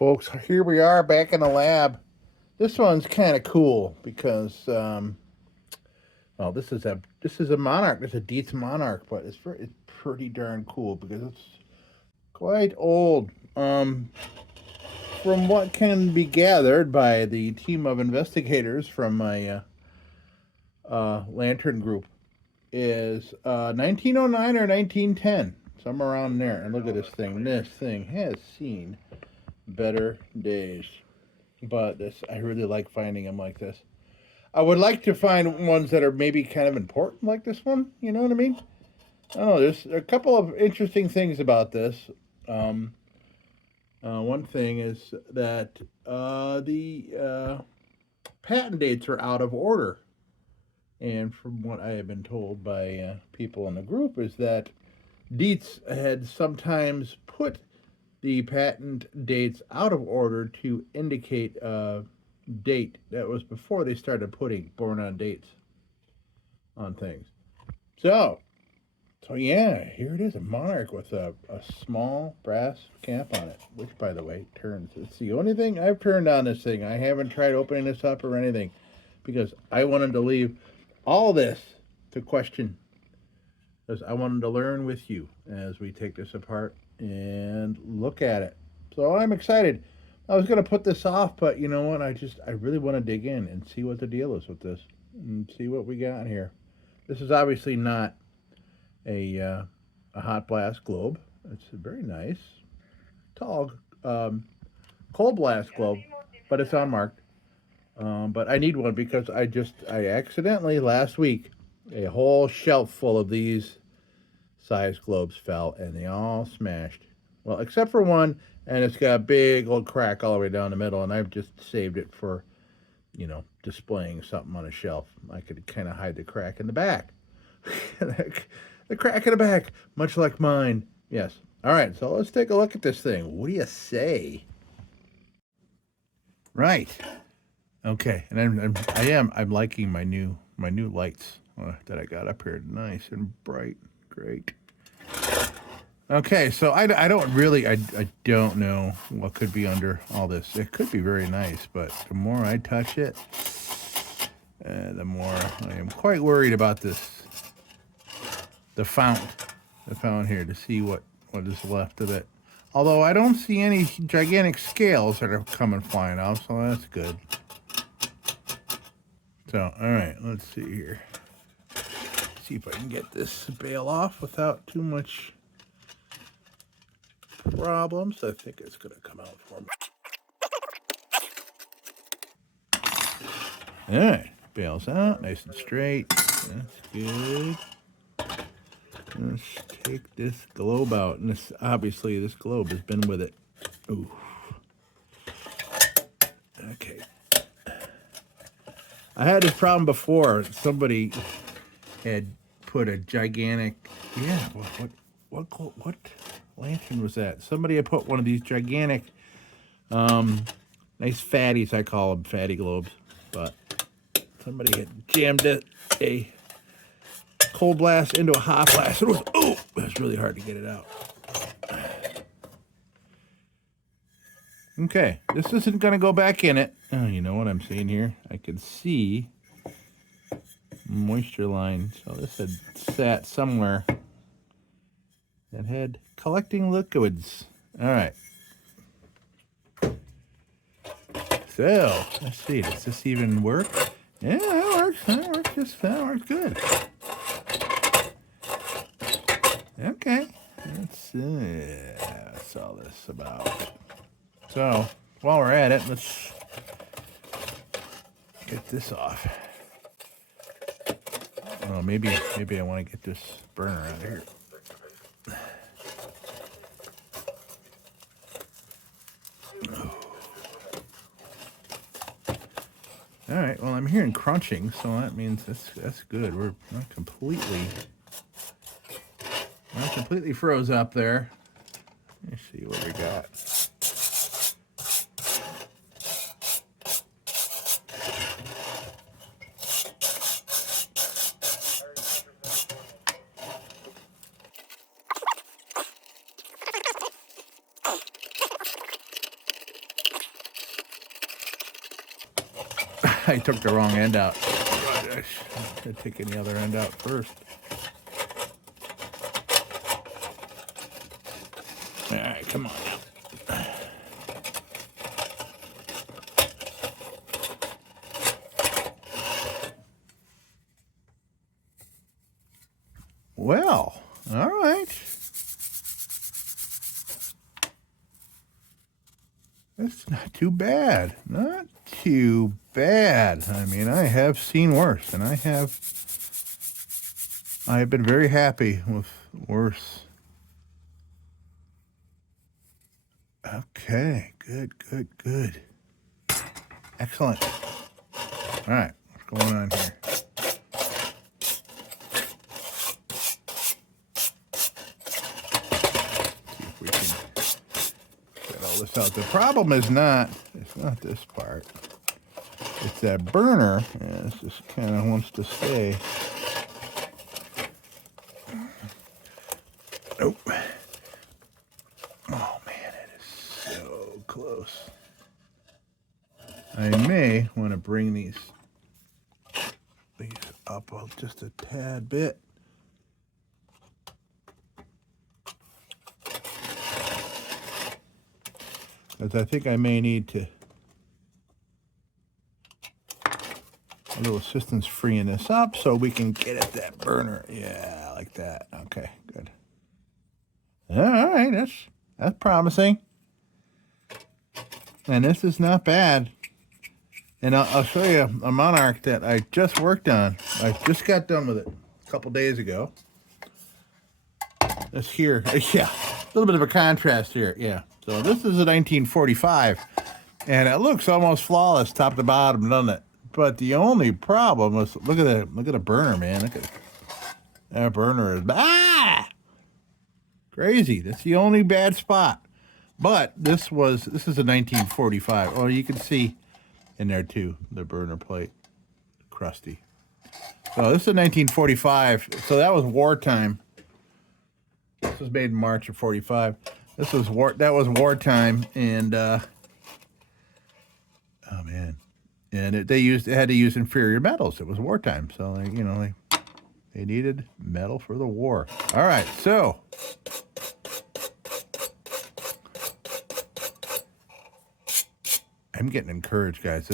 folks, here we are back in the lab. This one's kind of cool because, well, this is a monarch. It's a Dietz monarch, but it's pretty darn cool because it's quite old. From what can be gathered by the team of investigators from my lantern group, is 1909 or 1910, somewhere around there. And look at this thing. This thing has seen better days. But I really like finding them like this. I would like to find ones that are maybe kind of important like this one. You know what I mean? I don't know. There's a couple of interesting things about this. Um, one thing is that the patent dates are out of order. And from what I have been told by people in the group is that Dietz had sometimes put the patent dates out of order to indicate a date that was before they started putting born on dates on things. So yeah, here it is, a monarch with a small brass cap on it, which, by the way, turns. It's the only thing I've turned on this thing. I haven't tried opening this up or anything because I wanted to leave all this to question, because I wanted to learn with you as we take this apart and look at it. So I'm excited. I was going to put this off, but you know what? I really want to dig in and see what the deal is with this and see what we got here. This is obviously not a hot blast globe. It's a very nice, tall, cold blast globe, but it's unmarked. But I need one because I accidentally last week, a whole shelf full of these size globes fell and they all smashed. Well, except for one, and it's got a big old crack all the way down the middle, and I've just saved it for, displaying something on a shelf. I could kind of hide the crack in the back. The crack in the back, much like mine. Yes. All right, so let's take a look at this thing. What do you say? Right. Okay, and I'm liking my new lights that I got up here. Nice and bright. Great. Okay, so I don't know what could be under all this. It could be very nice, but the more I touch it, the more I am quite worried about this. The fount here, to see what is left of it. Although I don't see any gigantic scales that are coming flying out, so that's good. So, all right, let's see here. See if I can get this bail off without too much problems. I think it's going to come out for me. All right, bails out, nice and straight. That's good. Let's take this globe out. And obviously, this globe has been with it. Ooh. Okay. I had this problem before. Somebody had put a gigantic, what lantern was that? Somebody had put one of these gigantic, nice fatties, I call them fatty globes, but somebody had jammed a cold blast into a hot blast. It was really hard to get it out. Okay, this isn't going to go back in it. Oh, you know what I'm seeing here? I can see moisture line. So this had sat somewhere that had collecting liquids. All right. So let's see. Does this even work? Yeah, that works. That works good. Okay. Let's see. That's all this about. So while we're at it, let's get this off. Oh, maybe I want to get this burner out of here. All right. Well, I'm hearing crunching, so that means that's good. We're not completely froze up there. Let's see what we got. I took the wrong end out. I should have taken the other end out first. All right, come on now. Well, all right. That's not too bad. Not too bad. I mean, I have seen worse, and I have been very happy with worse. Okay, good. Excellent. All right, what's going on here? See if we can get all this out. The problem is it's not this part. It's that burner. Yeah, this just kind of wants to stay. Nope. Oh man, it is so close. I may want to bring these up just a tad bit. Because I think I may need to a little assistance freeing this up so we can get at that burner. Yeah, like that. Okay, good. All right, that's promising. And this is not bad. And I'll show you a monarch that I just worked on. I just got done with it a couple days ago. This here, yeah, a little bit of a contrast here, yeah. So this is a 1945, and it looks almost flawless top to bottom, doesn't it? But the only problem is, look at the burner, man. Look at that burner is crazy. That's the only bad spot. But this is a 1945. Oh, you can see in there too, the burner plate, crusty. So this is a 1945. So that was wartime. This was made in March of 45. That was wartime, and oh man, and they had to use inferior metals. It was wartime, so they needed metal for the war. All right, so I'm getting encouraged, guys.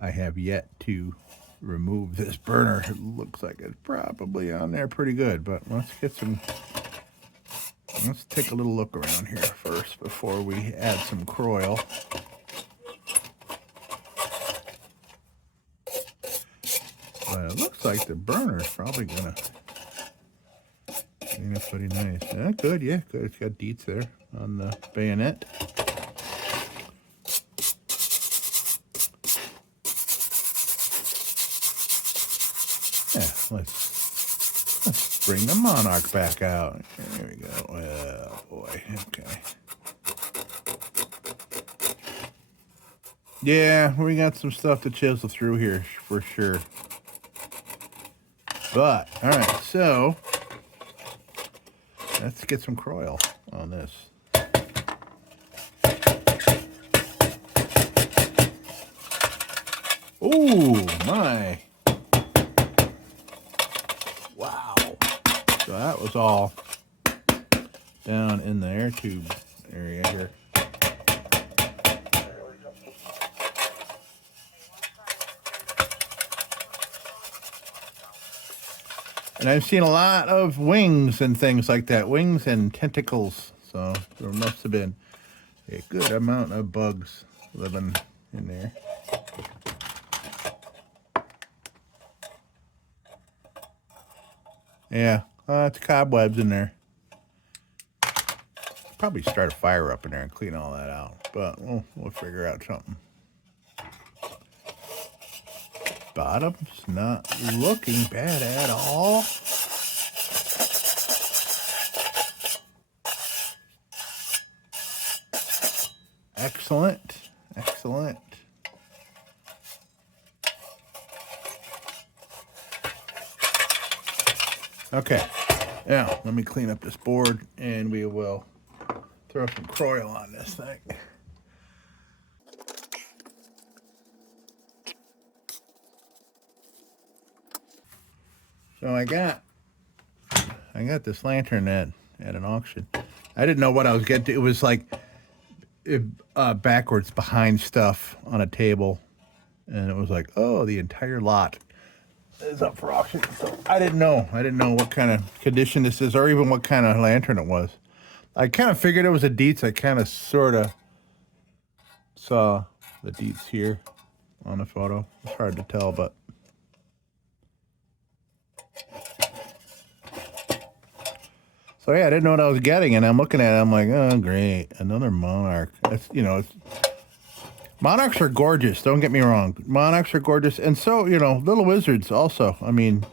I have yet to remove this burner. It looks like it's probably on there pretty good, but let's take a little look around here first before we add some croil. But it looks like the burner is probably gonna clean up pretty nice. Yeah, good, yeah, good. It's got Dietz there on the bayonet. Yeah, let's bring the monarch back out. There we go. Well, boy, okay. Yeah, we got some stuff to chisel through here for sure. But, all right, so let's get some croil on this. Oh, my. Wow. So that was all down in the air tube area here. And I've seen a lot of wings and things like that. Wings and tentacles. So there must have been a good amount of bugs living in there. Yeah, it's cobwebs in there. Probably start a fire up in there and clean all that out. But we'll figure out something. Bottom's not looking bad at all. Excellent. Excellent. Okay. Now, let me clean up this board and we will throw some croil on this thing. So I got this lantern at an auction. I didn't know what I was getting to. It was like backwards behind stuff on a table. And it was like, oh, the entire lot is up for auction. So I didn't know. I didn't know what kind of condition this is or even what kind of lantern it was. I kind of figured it was a Dietz. I kind of sort of saw the Dietz here on the photo. It's hard to tell, but. So yeah, I didn't know what I was getting, and I'm looking at it. I'm like, oh, great, another monarch. That's, you know, monarchs are gorgeous. Don't get me wrong, monarchs are gorgeous, and so, you know, little wizards also. I mean,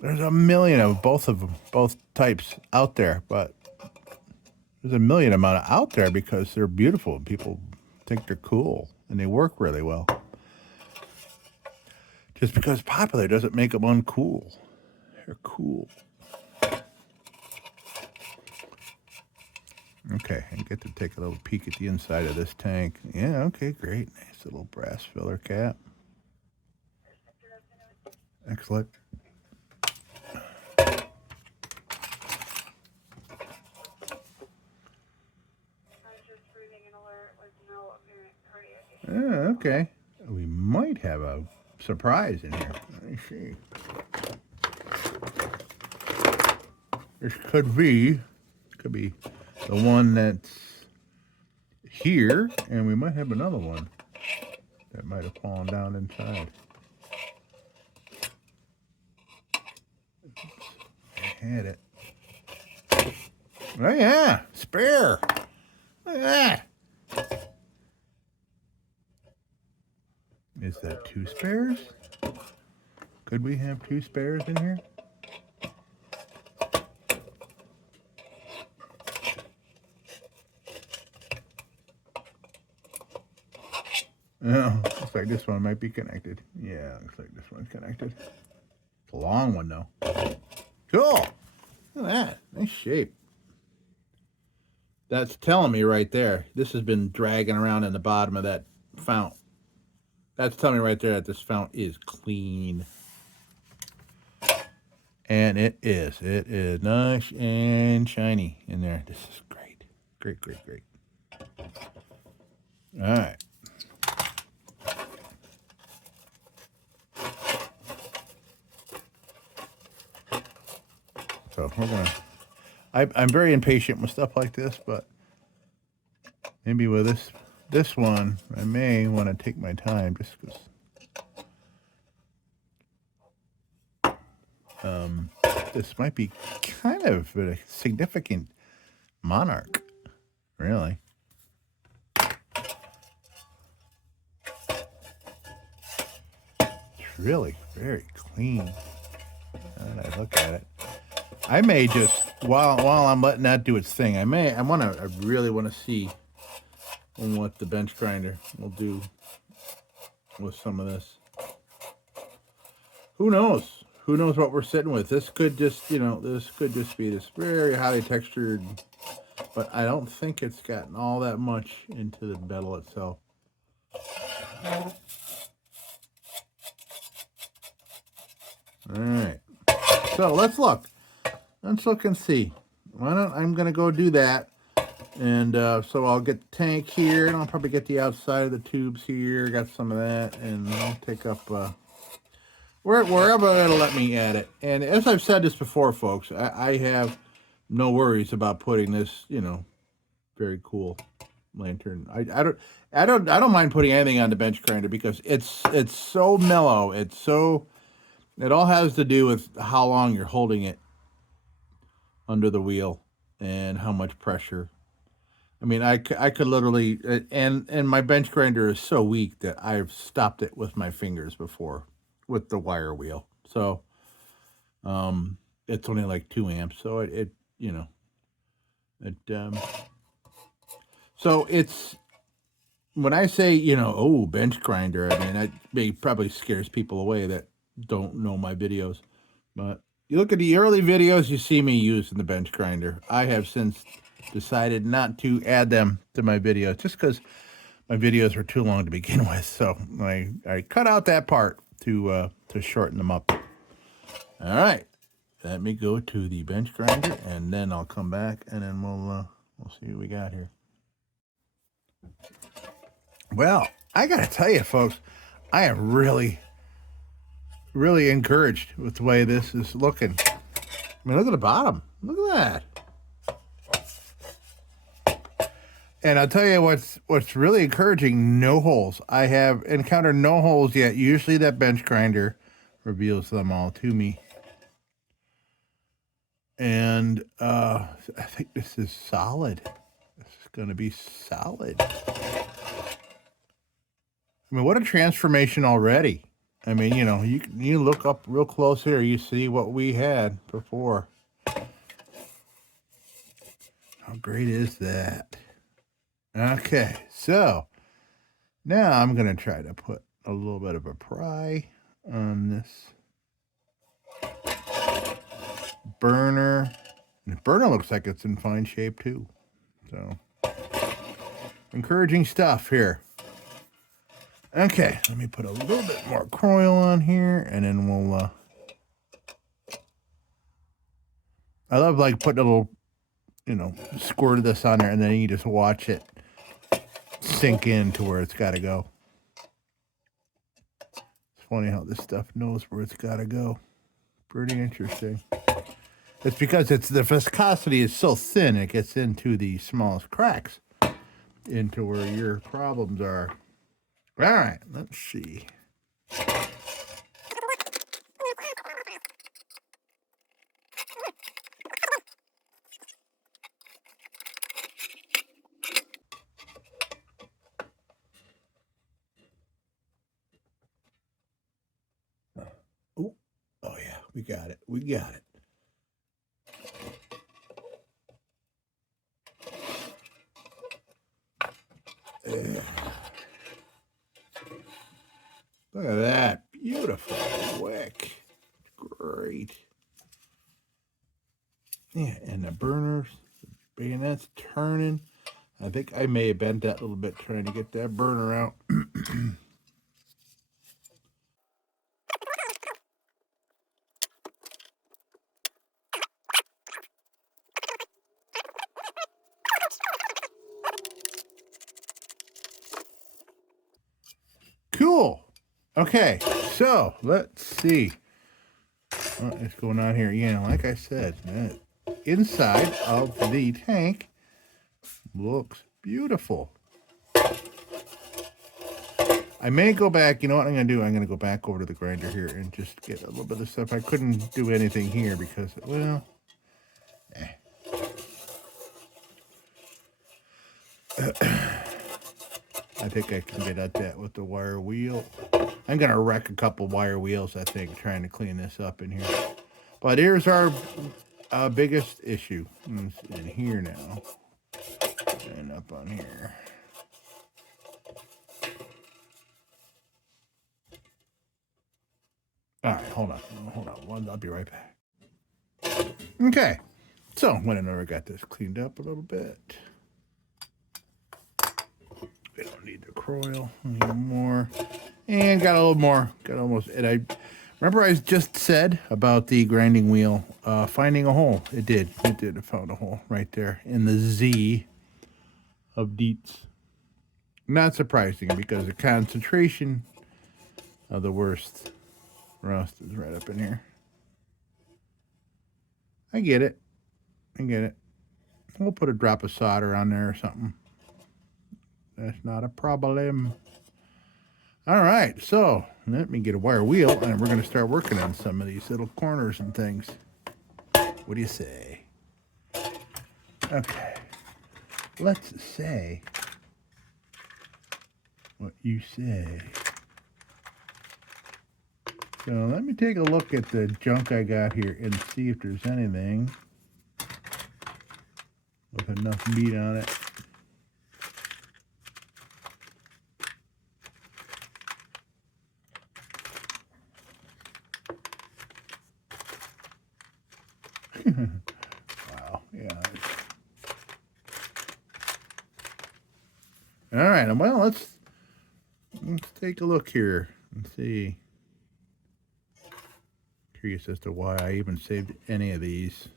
there's a million of them, both types out there, but there's a million amount out there because they're beautiful and people think they're cool and they work really well. Just because popular doesn't make them uncool. They're cool. Okay, I get to take a little peek at the inside of this tank. Yeah, okay, great. Nice little brass filler cap. Excellent. Okay. We might have a surprise in here. Let me see. This could be the one that's here, and we might have another one that might have fallen down inside. Oops, I had it. Oh yeah, spare. Look at that. Is that 2 spares? Could we have 2 spares in here? Oh, looks like this one might be connected. Yeah, looks like this one's connected. It's a long one, though. Cool. Look at that. Nice shape. That's telling me right there. This has been dragging around in the bottom of that fount. That's telling me right there that this fount is clean. And it is. It is nice and shiny in there. This is great. Great, great, great. All right. So we're gonna. I'm very impatient with stuff like this, but maybe with this one, I may want to take my time just because. This might be kind of a significant monarch, really. It's really very clean. And I look at it. I may just while I'm letting that do its thing, I really want to see what the bench grinder will do with some of this. Who knows? Who knows what we're sitting with? This could just, this could just be this very highly textured, but I don't think it's gotten all that much into the metal itself. All right. So let's look. Let's look and see. I'm going to go do that. And so I'll get the tank here, and I'll probably get the outside of the tubes here. Got some of that, and I'll take up wherever it'll let me add it. And as I've said this before, folks, I have no worries about putting this, very cool lantern. I don't mind putting anything on the bench grinder because it's so mellow. It all has to do with how long you're holding it under the wheel and how much pressure. I mean, I could literally, and my bench grinder is so weak that I've stopped it with my fingers before with the wire wheel. So, it's only like 2 amps. So so it's, when I say, oh, bench grinder, I mean, it probably scares people away that don't know my videos. But you look at the early videos, you see me using the bench grinder. I have since decided not to add them to my videos just because my videos were too long to begin with. So I cut out that part to shorten them up. All right. Let me go to the bench grinder, and then I'll come back, and then we'll see what we got here. Well, I got to tell you, folks, I am really, really encouraged with the way this is looking. I mean, look at the bottom. Look at that. And I'll tell you what's really encouraging, no holes. I have encountered no holes yet. Usually that bench grinder reveals them all to me. And I think this is solid. This is going to be solid. I mean, what a transformation already. I mean, you know, you look up real close here, you see what we had before. How great is that? Okay, so now I'm going to try to put a little bit of a pry on this burner. And the burner looks like it's in fine shape too. So, encouraging stuff here. Okay, let me put a little bit more coil on here, and then we'll, I love like putting a little, you know, squirt of this on there, and then you just watch it sink in to where it's got to go. It's funny how this stuff knows where it's got to go. Pretty interesting. It's because the viscosity is so thin, it gets into the smallest cracks, into where your problems are. All right, let's see. Oh, yeah, we got it. We got it. Look at that. Beautiful wick. Great. Yeah, and the burners, the bayonet's turning. I think I may have bent that a little bit trying to get that burner out. Cool. Okay, so let's see what is going on here. You know, like I said, inside of the tank looks beautiful. I may go back. You know what I'm going to do? I'm going to go back over to the grinder here and just get a little bit of stuff. I couldn't do anything here because, well, I think I can get at that with the wire wheel. I'm going to wreck a couple wire wheels, I think, trying to clean this up in here. But here's our biggest issue. It's in here now. And up on here. All right, hold on. I'll be right back. Okay, so when I got this cleaned up a little bit. We don't need the coil anymore. And got a little more. Got almost. And I remember I just said about the grinding wheel finding a hole. It did. It found a hole right there in the Z of Dietz. Not surprising because the concentration of the worst rust is right up in here. I get it. We'll put a drop of solder on there or something. That's not a problem. All right, so let me get a wire wheel, and we're going to start working on some of these little corners and things. What do you say? Okay, let's say what you say. So let me take a look at the junk I got here and see if there's anything with enough meat on it. Wow, yeah. All right, well, let's take a look here and see. curious as to why I even saved any of these.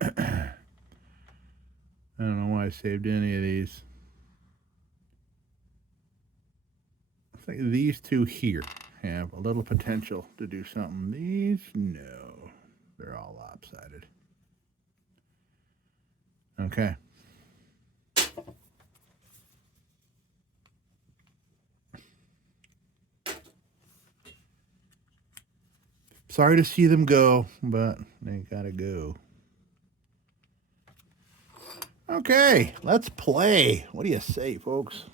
I don't know why I saved any of these. I think these two here have a little potential to do something. These, no. They're all lopsided. Okay. Sorry to see them go, but they gotta go. Okay, let's play. What do you say, folks?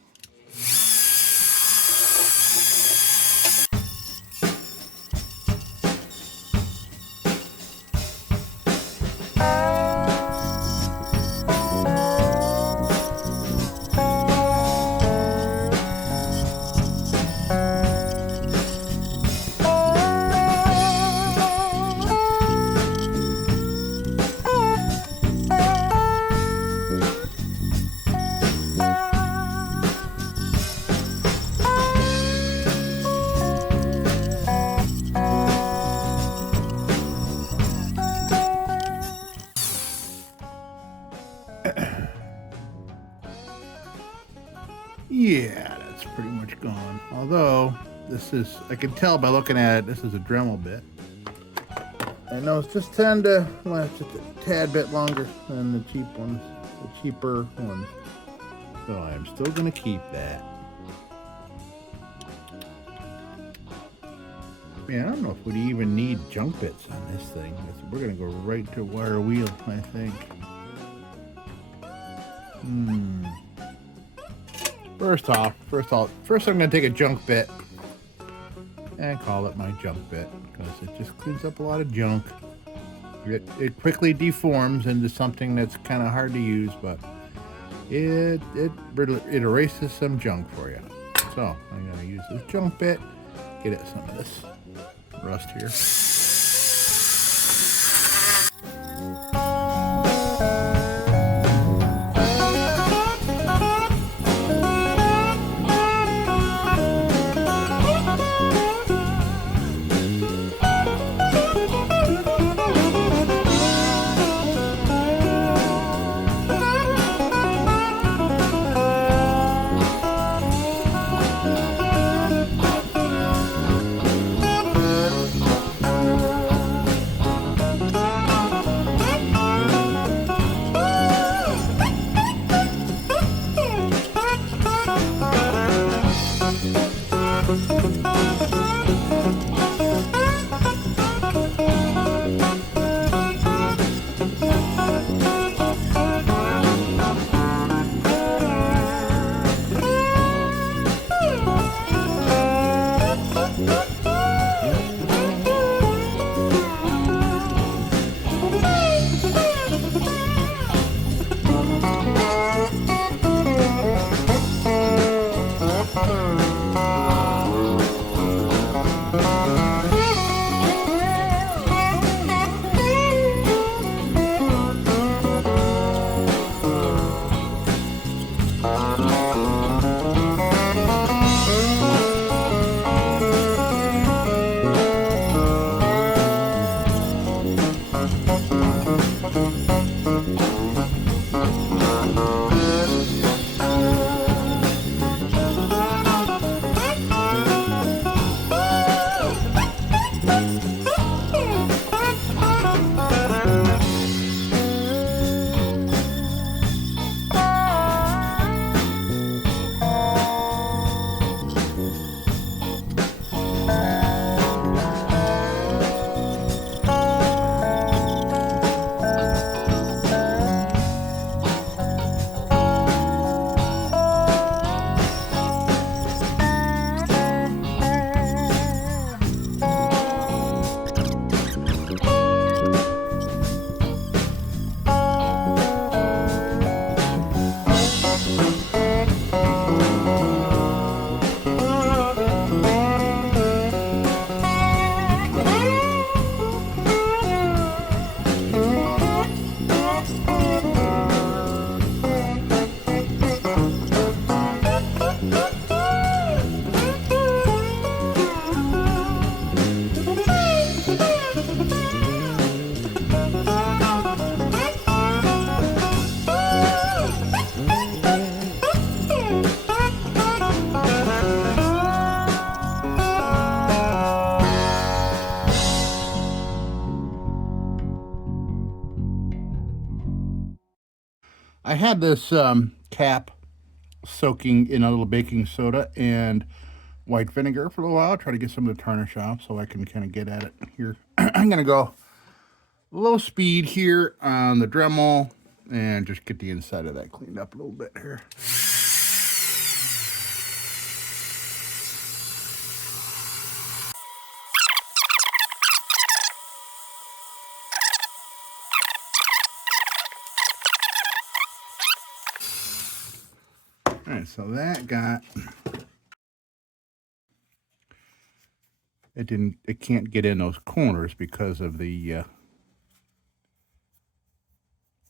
Yeah, that's pretty much gone. Although, this is, I can tell by looking at it, this is a Dremel bit. And those just tend to last just a tad bit longer than the cheap ones, the cheaper ones. So I'm still going to keep that. Man, I don't know if we even need junk bits on this thing. We're going to go right to wire wheel, I think. First I'm going to take a junk bit and call it my junk bit because it just cleans up a lot of junk. It quickly deforms into something that's kind of hard to use, but it erases some junk for you. So I'm going to use this junk bit, get at some of this rust here. I had this cap soaking in a little baking soda and white vinegar for a little while. Try to get some of the tarnish off so I can kind of get at it here. I'm going to go low speed here on the Dremel and just get the inside of that cleaned up a little bit here. All right, so that got, it can't get in those corners because of the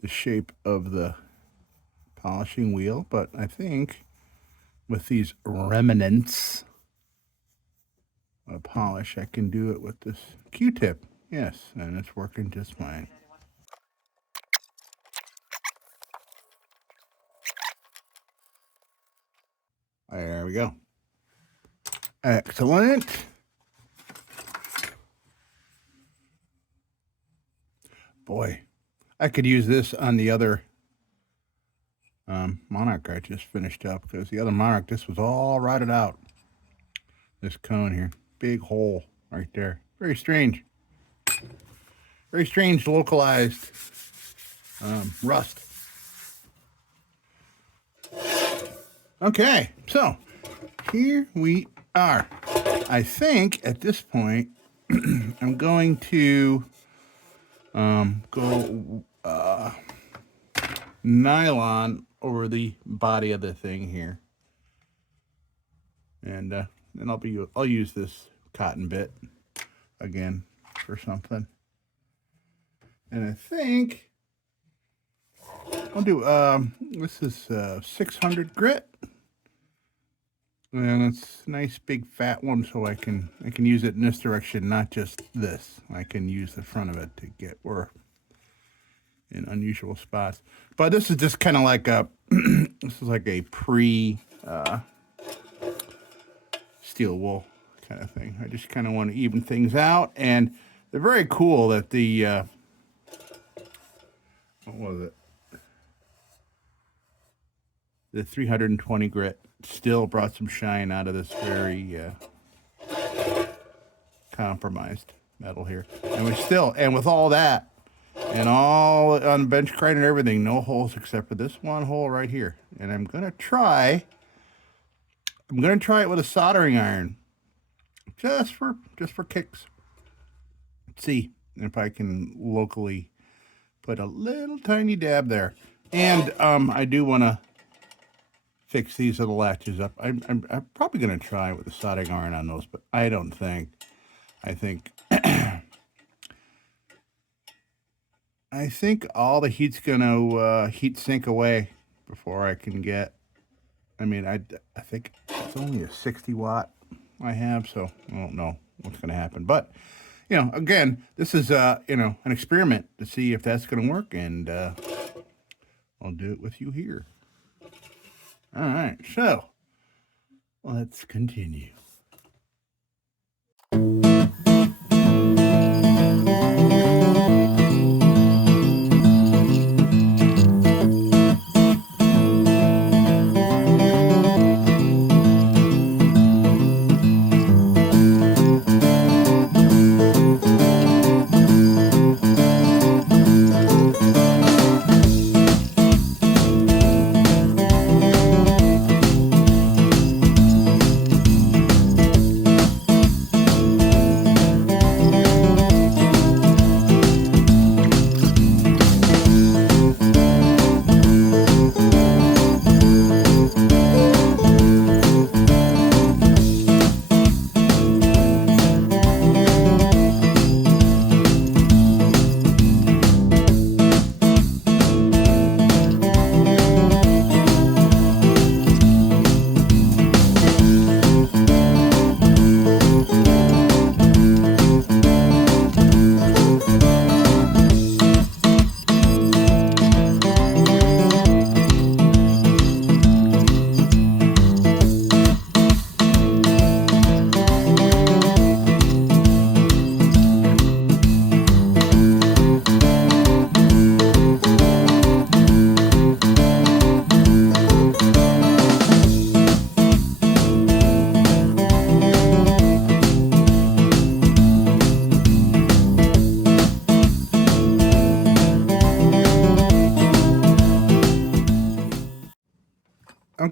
shape of the polishing wheel, but I think with these remnants of polish, I can do it with this Q-tip. Yes, and it's working just fine. There we go. Excellent. Boy, I could use this on the other monarch I just finished up, because the other monarch, this was all rotted out. This cone here, big hole right there. Very strange. Very strange localized rust. Okay, so here we are. I think at this point I'm going to go nylon over the body of the thing here, and I'll use this cotton bit again for something. And I think I'll do this is 600 grit, and it's a nice big fat one, so I can use it in this direction, not just this. I can use the front of it to get or in unusual spots. But this is just kind of like a this is like a pre steel wool kind of thing. I just kind of want to even things out, and they're very cool that the what was it? The 320 grit still brought some shine out of this very compromised metal here. And we still, and with all that, and all on the bench grind and everything, no holes except for this one hole right here. And I'm gonna try it with a soldering iron, just for kicks. Let's see if I can locally put a little tiny dab there. And I do want to fix these little latches up. I'm probably going to try with the soldering iron on those, but I don't think. I think I think all the heat's going to heat sink away before I can get. I mean, I think it's only a 60 watt I have, so I don't know what's going to happen. But you know, again, this is you know, an experiment to see if that's going to work, and I'll do it with you here. All right, so let's continue.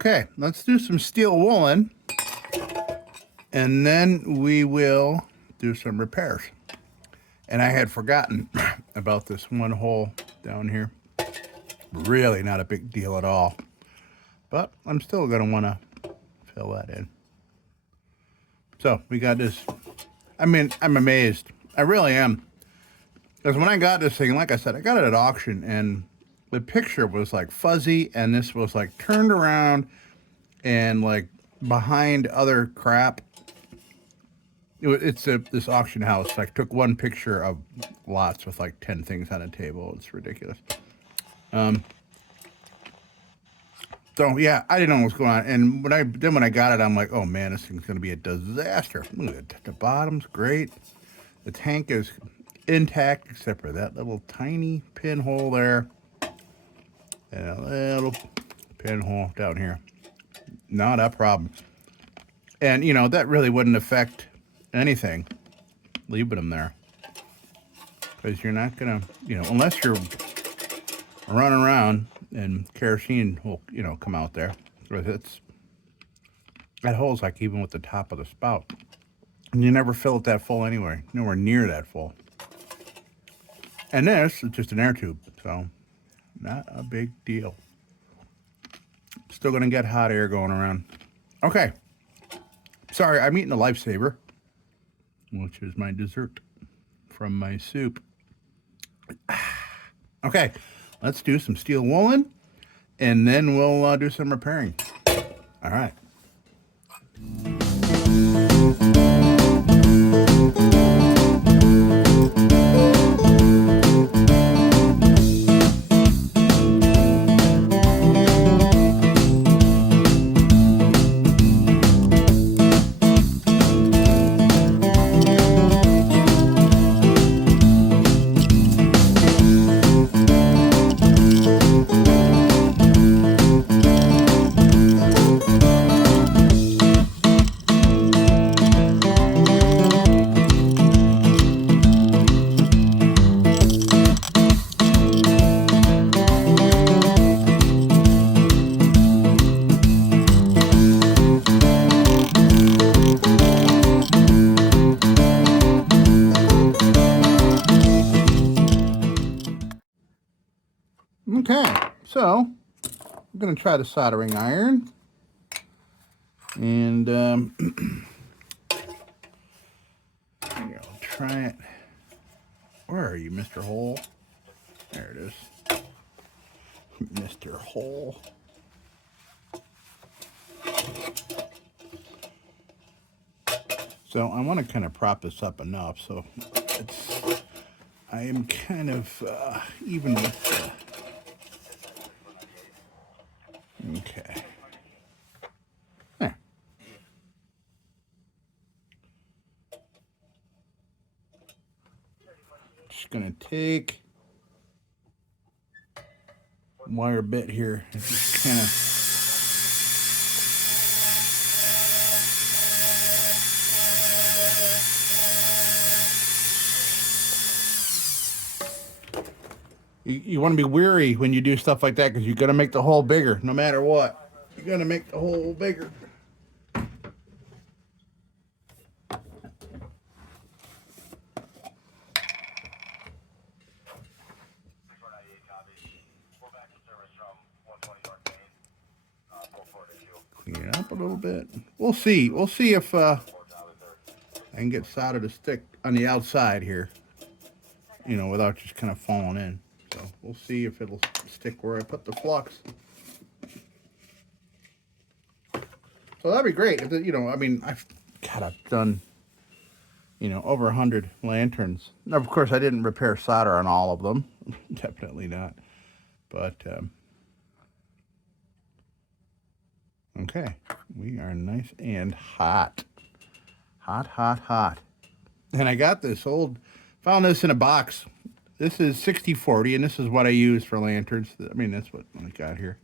Okay, let's do some steel woolen, and then we will do some repairs. And I had forgotten about this one hole down here. Really not a big deal at all, but I'm still going to want to fill that in. So we got this. I mean, I'm amazed. I really am. Because when I got this thing, like I said, I got it at auction, and the picture was like fuzzy, and this was like turned around and like behind other crap. It's this auction house. I took one picture of lots with like 10 things on a table. It's ridiculous. So yeah, I didn't know what was going on. And when I got it, I'm like, oh man, this thing's gonna be a disaster. Look at it. The bottom's great. The tank is intact except for that little tiny pinhole there. And a little pinhole down here. Not a problem. And you know, that really wouldn't affect anything, leaving them there. Because you're not gonna, you know, unless you're running around and kerosene will, you know, come out there. It's, that hole's like even with the top of the spout. And you never fill it that full anyway, nowhere near that full. And this is just an air tube, so not a big deal. Still gonna get hot air going around. Okay. Sorry, I'm eating a Lifesaver, which is my dessert from my soup. Okay, let's do some steel woolen, and then we'll do some repairing. All right. Okay, so I'm going to try the soldering iron. And I'll try it. Where are you, Mr. Hole? There it is. Mr. Hole. So I want to kind of prop this up enough so I am kind of even with the... Okay. There. Just gonna take wire bit here and just kind of you want to be weary when you do stuff like that because you're going to make the hole bigger no matter what. You're going to make the hole bigger. Clean it up a little bit. We'll see. We'll see if I can get solder to stick on the outside here, you know, without just kind of falling in. So we'll see if it'll stick where I put the flux. So that'd be great. If, you know, I mean, I've done, you know, over 100 lanterns. Now, of course, I didn't repair solder on all of them. Definitely not. But, okay. We are nice and hot. Hot, hot, hot. And I got this found this in a box. This is 60/40, and this is what I use for lanterns. I mean, that's what I got here.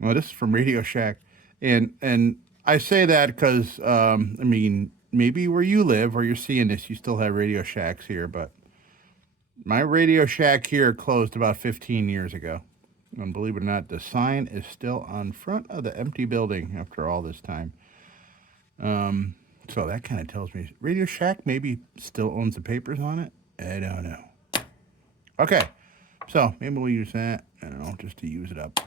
Well, this is from Radio Shack. And I say that because, I mean, maybe where you live, or you're seeing this, you still have Radio Shacks here, but my Radio Shack here closed about 15 years ago. And believe it or not, the sign is still on front of the empty building after all this time. So that kind of tells me Radio Shack maybe still owns the papers on it. I don't know. Okay, so maybe we'll use that, I don't know, just to use it up.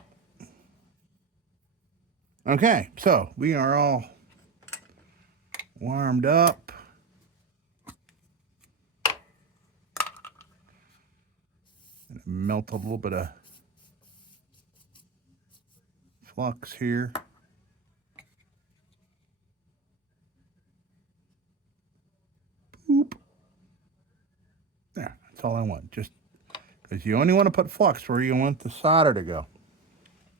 Okay, so we are all warmed up. Melt a little bit of flux here. Boop. There, that's all I want. Just because you only want to put flux where you want the solder to go.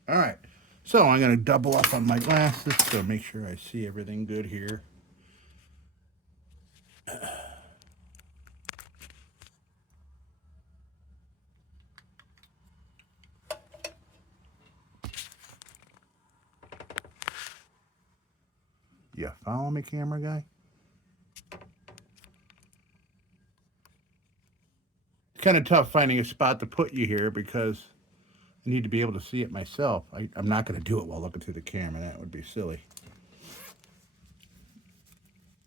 All right, so I'm going to double up on my glasses to make sure I see everything good here. You follow me, camera guy? It's kind of tough finding a spot to put you here because I need to be able to see it myself. I'm not going to do it while looking through the camera. That would be silly.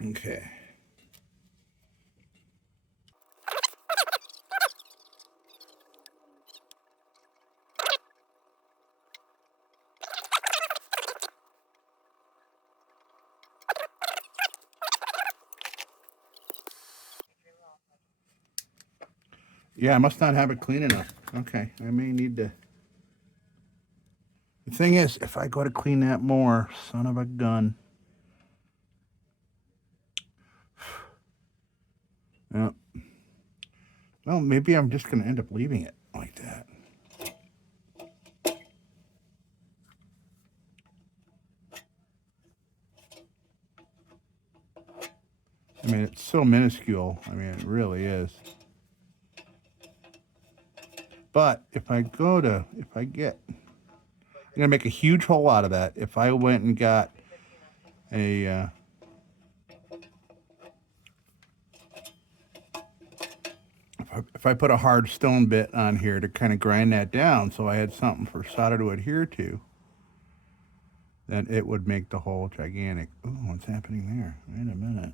Okay. Yeah, I must not have it clean enough. Okay, I may need to. The thing is, if I go to clean that more, son of a gun. Yeah. Well, maybe I'm just going to end up leaving it like that. I mean, it's so minuscule. I mean, it really is. But if I get, I'm going to make a huge hole out of that. If I went and got a, if I put a hard stone bit on here to kind of grind that down so I had something for solder to adhere to, then it would make the hole gigantic. Ooh, what's happening there? Wait a minute.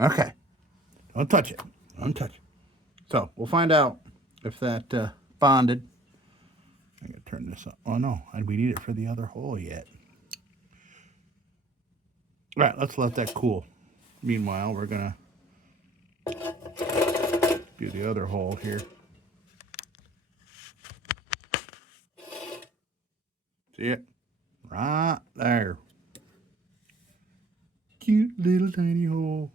Okay. Don't touch it. Don't touch it. So we'll find out if that bonded. I gotta turn this up. Oh no, we need it for the other hole yet. All right, let's let that cool. Meanwhile, we're gonna do the other hole here. See it? Right there. Cute little tiny hole.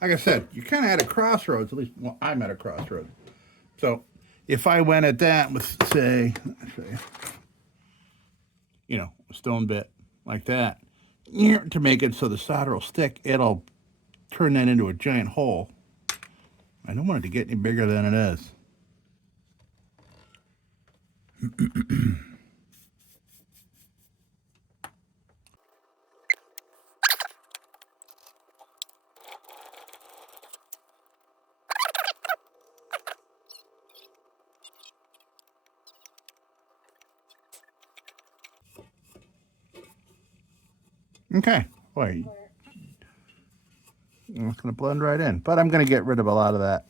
Like I said, you're kind of at a crossroads. At least, well, I'm at a crossroads. So, if I went at that with, say, a stone bit like that, to make it so the solder will stick, it'll turn that into a giant hole. I don't want it to get any bigger than it is. Okay. Boy, it's going to blend right in. But I'm going to get rid of a lot of that.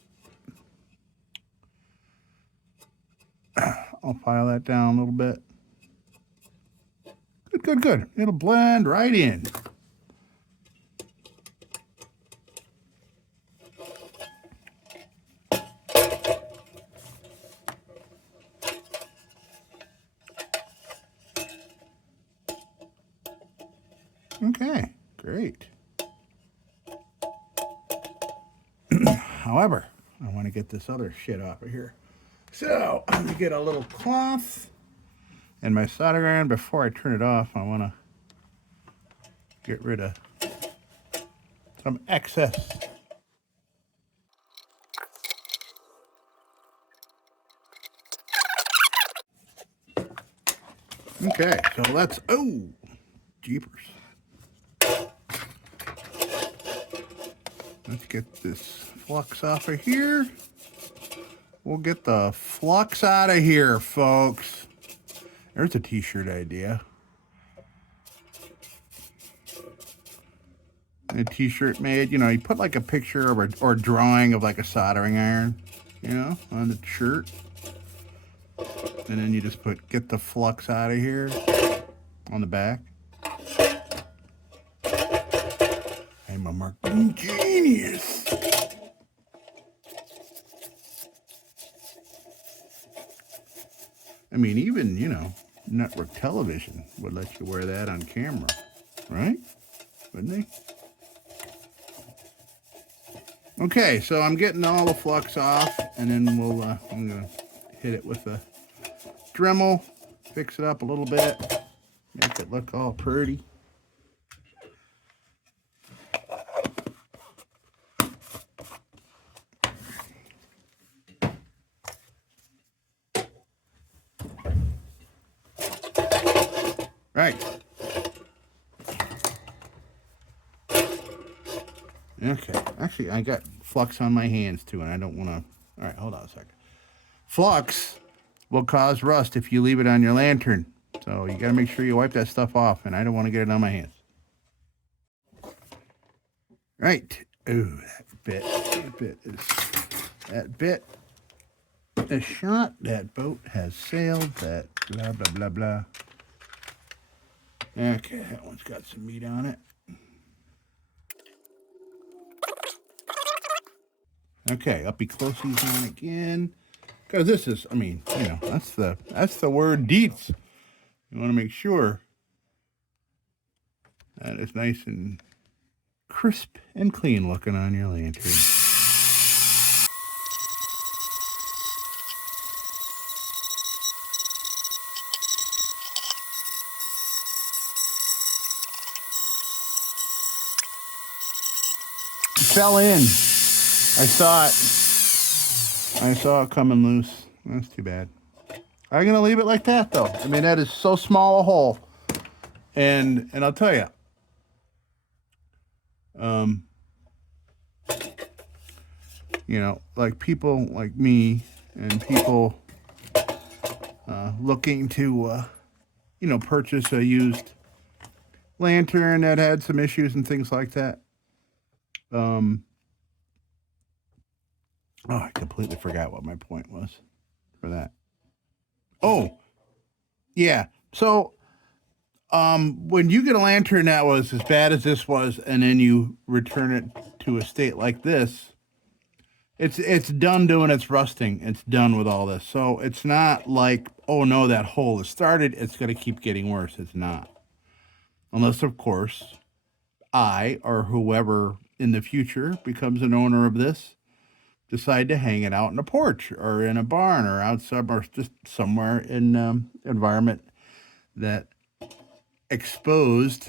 I'll file that down a little bit. Good, good, good. It'll blend right in. Okay, great. However, I want to get this other shit off of here. So I'm gonna get a little cloth and my soldering iron. Before I turn it off, I want to get rid of some excess. Okay, so let's, oh, jeepers. Let's get this flux off of here. We'll get the flux out of here, folks. There's a t-shirt idea. A t-shirt made, you know, you put like a picture or a drawing of like a soldering iron, you know, on the shirt. And then you just put, get the flux out of here on the back. I'm a marketing genius. I mean, even, you know, network television would let you wear that on camera, right? Wouldn't they? Okay, so I'm getting all the flux off, and then we'll, I'm gonna hit it with a Dremel, fix it up a little bit, make it look all pretty. Right. Okay. Actually, I got flux on my hands too, and I don't want to. All right, hold on a second. Flux will cause rust if you leave it on your lantern. So you got to make sure you wipe that stuff off, and I don't want to get it on my hands. Right. Ooh, that bit is shot. That boat has sailed. That blah, blah, blah, blah. Okay, that one's got some meat on it. Okay, uppy closies on again. Because this is, I mean, you know, that's the word Dietz. You want to make sure that it's nice and crisp and clean looking on your lantern. It fell in. I saw it coming loose. That's too bad. I'm gonna leave it like that though. I mean, that is so small a hole. And I'll tell you, you know, like people like me and people looking to, you know, purchase a used lantern that had some issues and things like that. Oh, I completely forgot what my point was for that. Oh, yeah. So, when you get a lantern that was as bad as this was, and then you return it to a state like this, it's done doing its rusting. It's done with all this. So it's not like, oh no, that hole has started. It's going to keep getting worse. It's not. Unless, of course, I or whoever in the future becomes an owner of this decide to hang it out in a porch or in a barn or outside or just somewhere in environment that exposed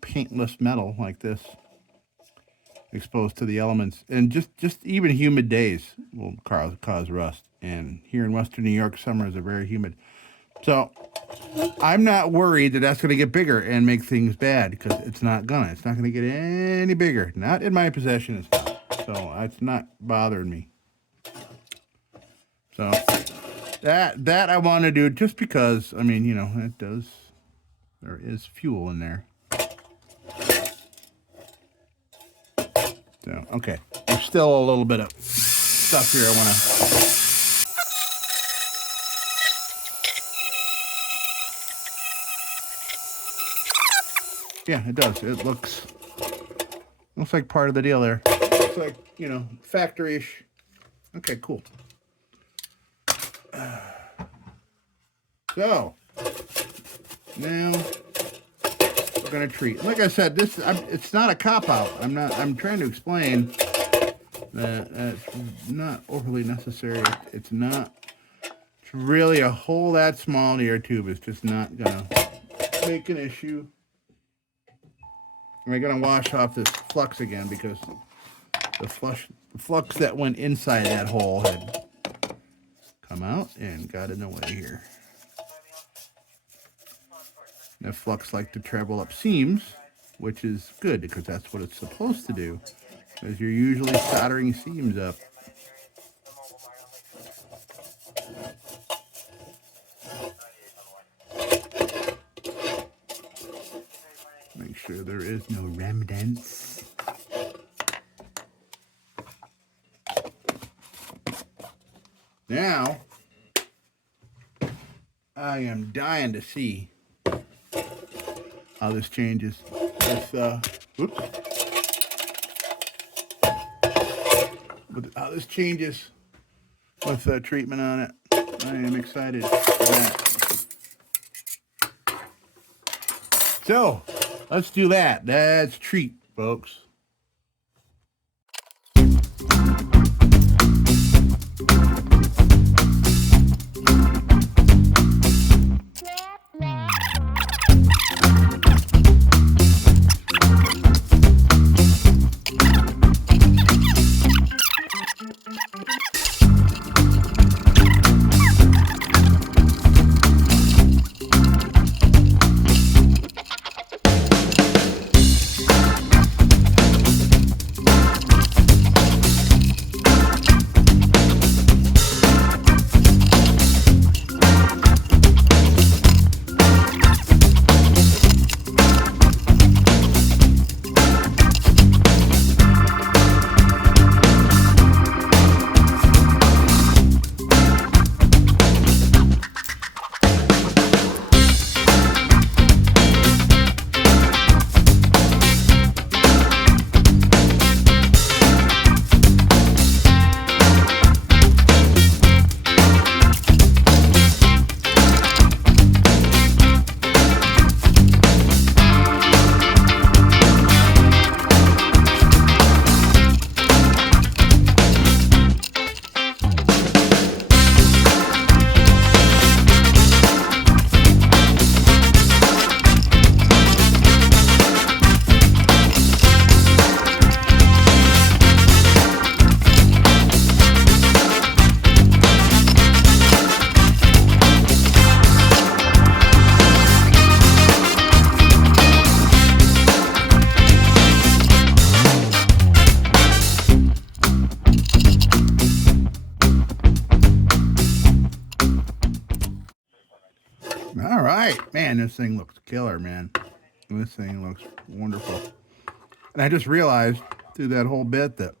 paintless metal like this, exposed to the elements, and just even humid days will cause rust. And here in Western New York, summers are very humid. So I'm not worried that that's going to get bigger and make things bad, because it's not gonna. It's not going to get any bigger. Not in my possession. It's not. So it's not bothering me. So that I want to do just because, I mean, you know, it does. There is fuel in there. So, okay. There's still a little bit of stuff here I want to... Yeah, it does. It looks like part of the deal there. Looks like, you know, factory-ish. Okay, cool. So, now we're gonna treat. Like I said, it's not a cop-out. I'm trying to explain that it's not overly necessary. It's not It's really a hole that small in your tube is just not gonna make an issue. We're gonna wash off this flux again because the flux that went inside that hole had come out and got in the way here. That flux like to travel up seams, which is good because that's what it's supposed to do, because you're usually soldering seams up. Make sure there is no remnants. Now, I am dying to see how this changes with, how this changes with treatment on it. I am excited for that. So, let's do that. That's treat, folks. All right, man, this thing looks killer, man. This thing looks wonderful. And I just realized through that whole bit that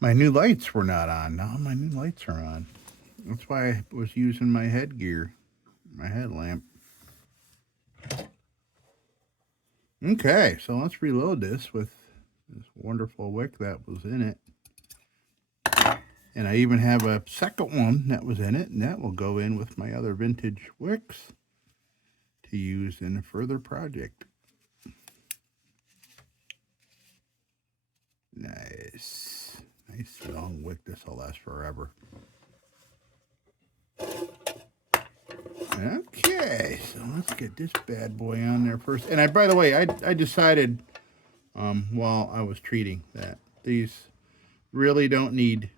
my new lights were not on. Now my new lights are on. That's why I was using my headgear, my headlamp. Okay, so let's reload this with this wonderful wick that was in it. And I even have a second one that was in it, and that will go in with my other vintage wicks to use in a further project. Nice. Nice long wick. This will last forever. Okay, so let's get this bad boy on there first. And by the way, I decided while I was treating that these really don't need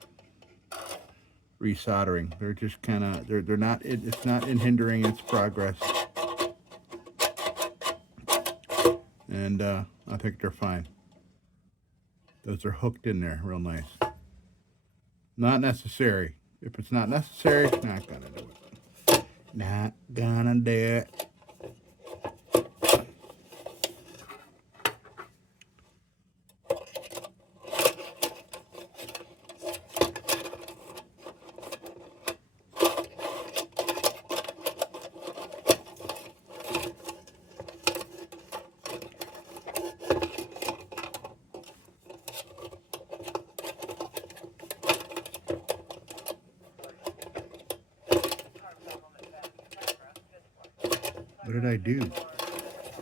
resoldering. They're just kind of, they're not, it's not hindering its progress. And I think they're fine. Those are hooked in there real nice. Not necessary. If it's not necessary, not gonna do it. Not gonna do it. What did I do?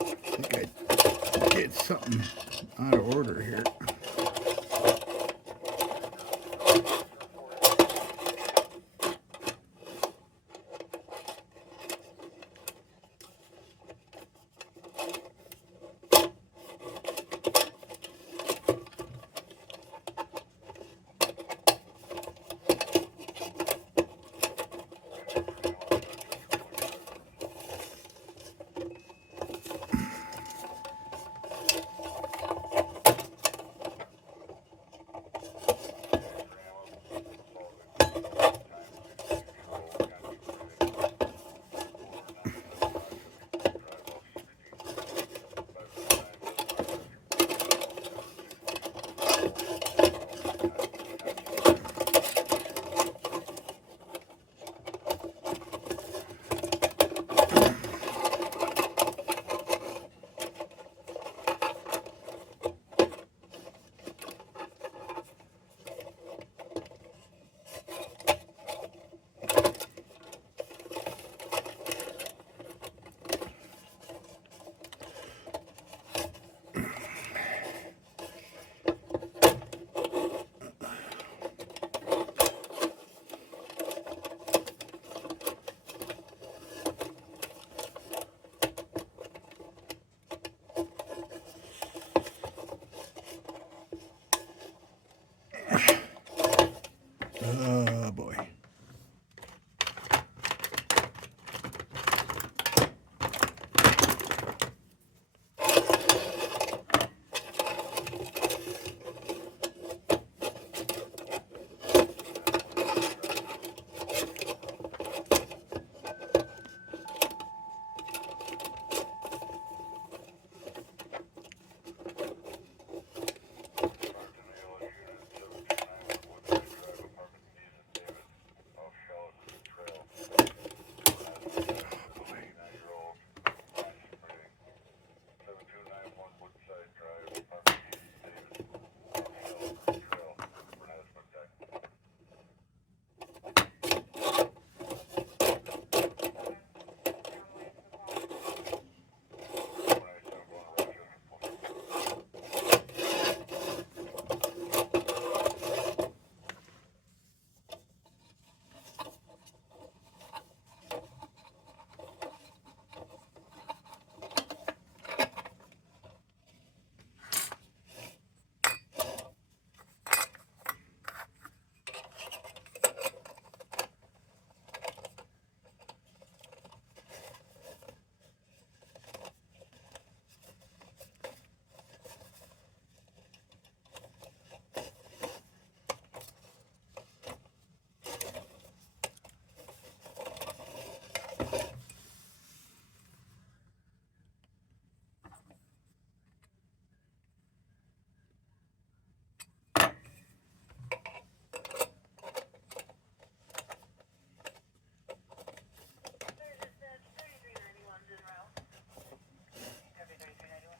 I think I did something out of order here. Oh boy.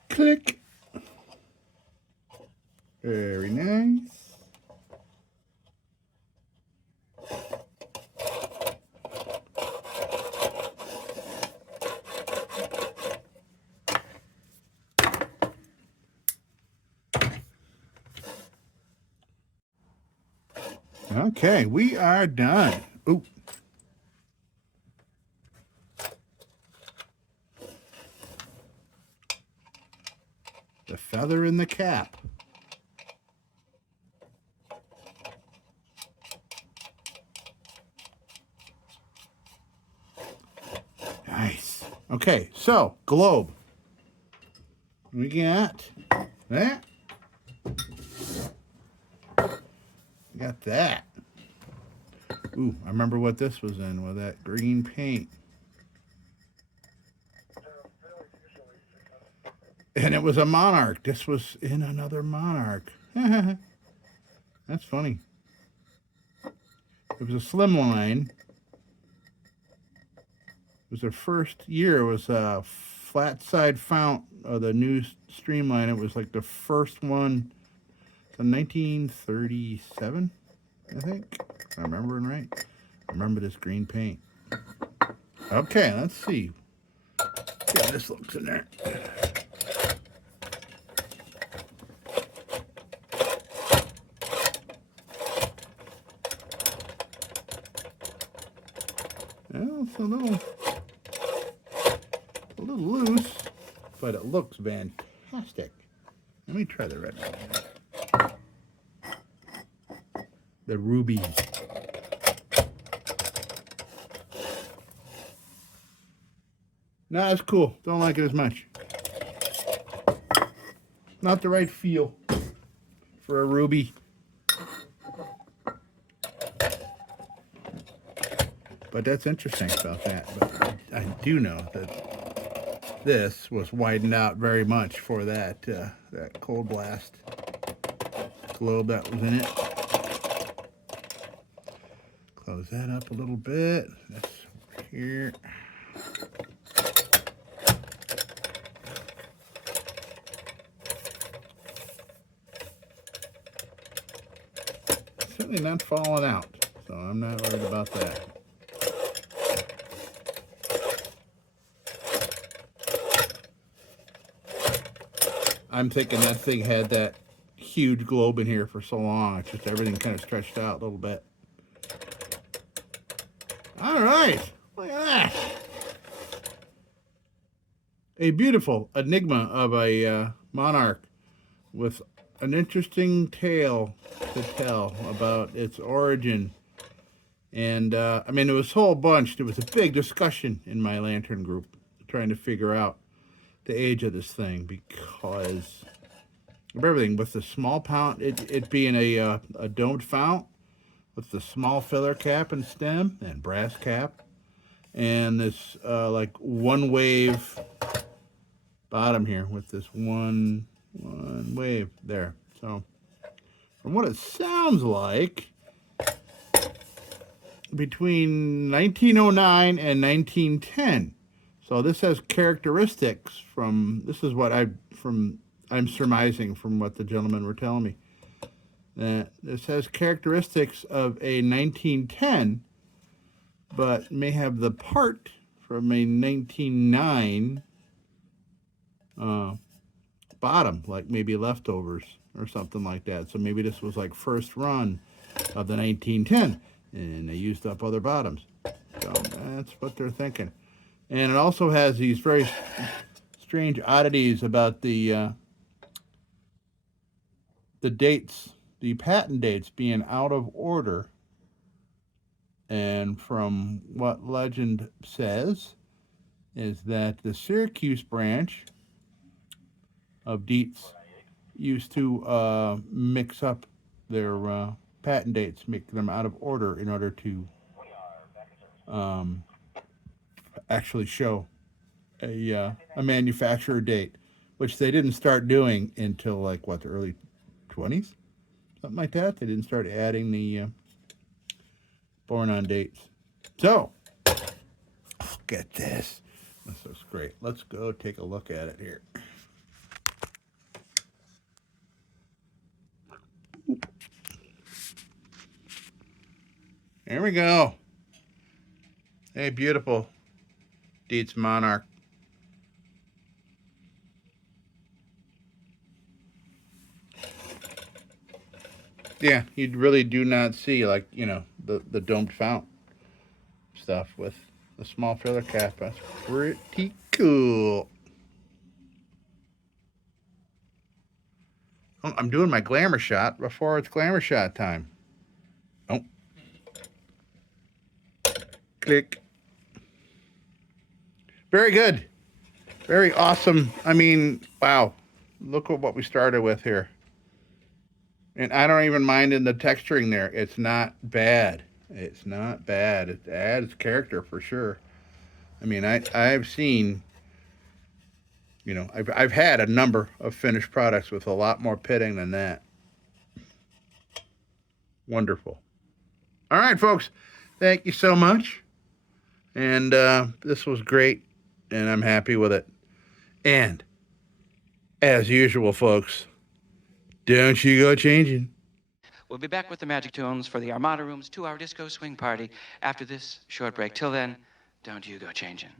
Click. Very nice. Okay, we are done. Ooh. The feather in the cap. Nice. Okay, so globe. We got that. We got that. Ooh, I remember what this was in with that green paint. And it was a monarch. This was in another monarch. That's funny. It was a slim line. It was their first year. It was a flat side fount of the new streamline. It was like the first one in 1937, I think. If I'm remembering right. I remember this green paint. Okay, let's see. Yeah, this looks in there. Well, it's a little loose, but it looks fantastic. Let me try the red one. The ruby. Nah, it's cool. Don't like it as much. Not the right feel for a ruby. But that's interesting about that. But I do know that this was widened out very much for that that cold blast globe that was in it. Close that up a little bit. That's over here. Certainly not falling out, so I'm not worried about that. I'm thinking that thing had that huge globe in here for so long. It's just everything kind of stretched out a little bit. All right, look at that. A beautiful enigma of a monarch with an interesting tale to tell about its origin And I mean, it was a whole bunch. There was a big discussion in my lantern group trying to figure out the age of this thing because of everything. With the small pound, it being a domed fount with the small filler cap and stem and brass cap, and this like one wave bottom here with this one wave there. So from what it sounds like, between 1909 and 1910. So this has characteristics from, this is what I'm surmising from what the gentlemen were telling me. That this has characteristics of a 1910, but may have the part from a 1909 bottom, like maybe leftovers or something like that. So maybe this was like first run of the 1910, and they used up other bottoms. So that's what they're thinking. And it also has these very strange oddities about the dates, the patent dates being out of order. And from what legend says, is that the Syracuse branch of Dietz used to mix up their patent dates, make them out of order in order to actually show a manufacturer date, which they didn't start doing until like what, the early 20s, something like that. They didn't start adding the born on dates. So look at this. This is great. Let's go take a look at it here. There we go. Hey, beautiful Dietz Monarch. Yeah, you really do not see, like, you know, the domed fount stuff with the small filler cap. That's pretty cool. Oh, I'm doing my glamour shot before it's glamour shot time. Oh. Click. Very good. Very awesome. I mean, wow. Look at what we started with here. And I don't even mind in the texturing there. It's not bad. It's not bad. It adds character for sure. I mean, I've seen, you know, I've had a number of finished products with a lot more pitting than that. Wonderful. All right, folks. Thank you so much. And this was great, and I'm happy with it. And as usual, folks, don't you go changing. We'll be back with the Magic Tunes for the Armada Room's 2-hour disco swing party after this short break. Till then, don't you go changing.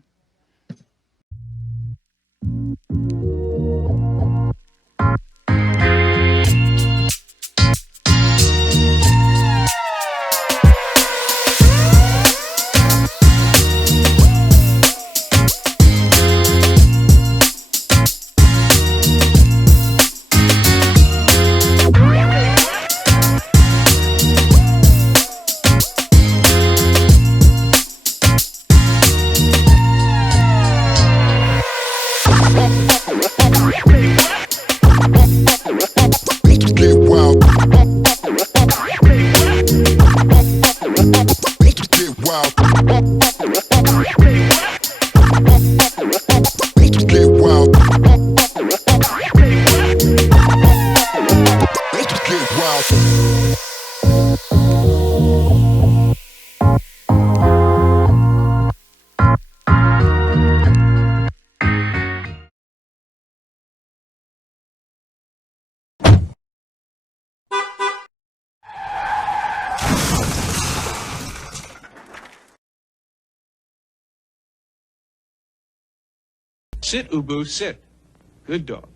Sit, Ubu, sit. Good dog.